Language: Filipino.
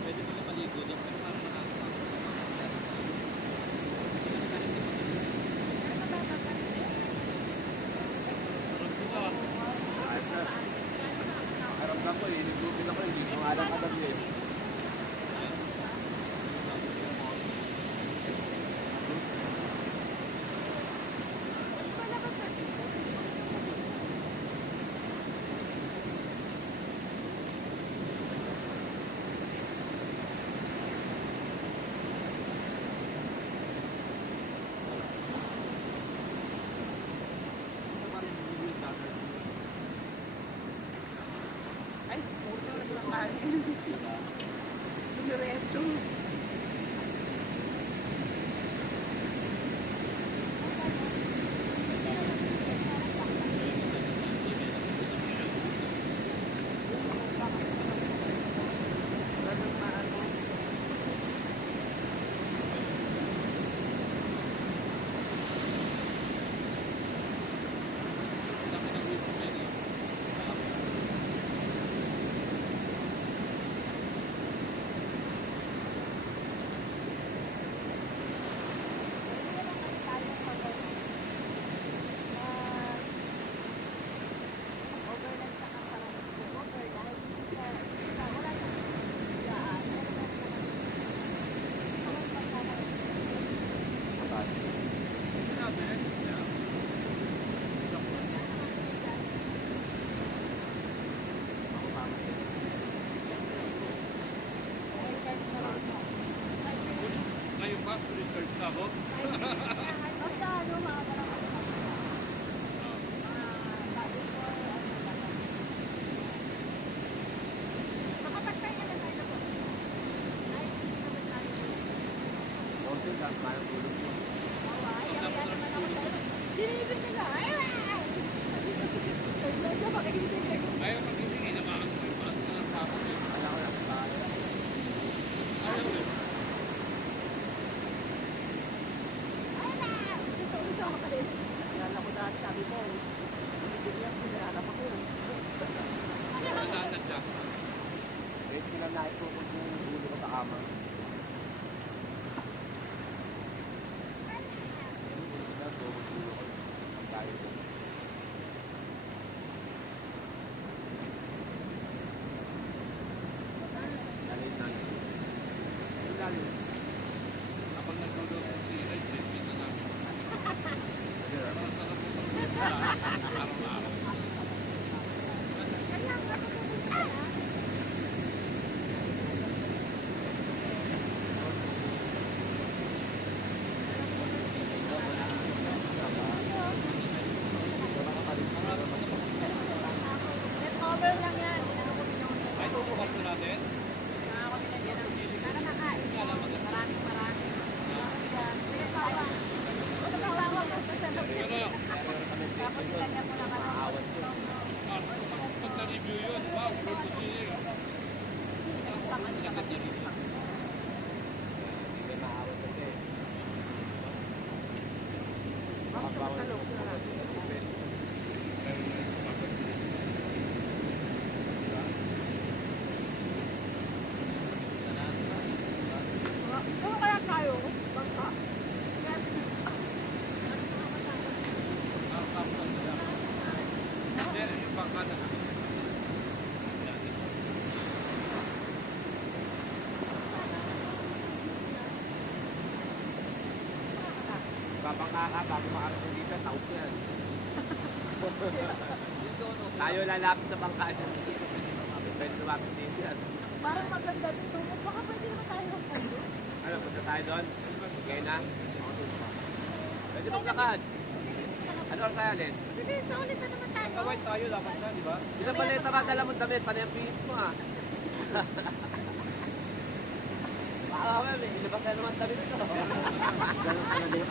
Pwede pala maligo doon, pero parang sarap po ah. Karamdam ko, inigupin ako, hindi ko alam kagabi eh. Ay, puro na lang kanin. Dumiretso. Ganun maano. Ngayon ba, recharge na ako? Basta ano, mga parang makapagpay na lang tayo po. Ay, hindi naman tayo. Konti lang, parang tulog mo. Ayaw naman ako tayo. Dinibig nila. Medyo makigising kayo. Ayaw magising eh, namaan ko yung paso na ng papa ko. Alam ko lang, kaya. Ayaw eh. Gusto ako kayo. Kala ko dahil sabi mo, binibigyan ko, nilalap ako. Natatanda. Wait ko lang naipukod yung ulo ko sa kama. Ulo ko. Ang kaya ko. Lalim na. Yung lalim. Kapag nagluto ko si Red, sipin na namin. Sure. Parang sarap po araw-araw. Leftover lang yan. Ano ko pinunod. Ay, tusukat ko natin. Kaya ako nilagyan ng sili. Para nakain. Maraming. Ano ba tawag mo sa sarap? Pero, Tapos nilagyan mo lang ano. pag na-review yun, wow, good to see you. Sinakat na review. Hindi kayo maawat kasi. Bakit ka matalong? Ano kaya tayo? Bangka? Hindi, yung pangkada. Babangka ka bago makarating dito, taok yan. Tayo lalapit sa bangka dyan. Pwede lumapit dito yan. Parang maganda dito. Baka pwede naman tayo ng pundo. Ano, punta tayo doon? Okay na? Pwede maglakad. Ano oras tayo, Len? Sige, sa ulit na naman tayo. Kaway tayo, dapat na, di ba? Ilang paleta ba dala mo damit? Panay ang bihis mo ah. Baka kami, ilabas na naman damit ko. Ganun ka na din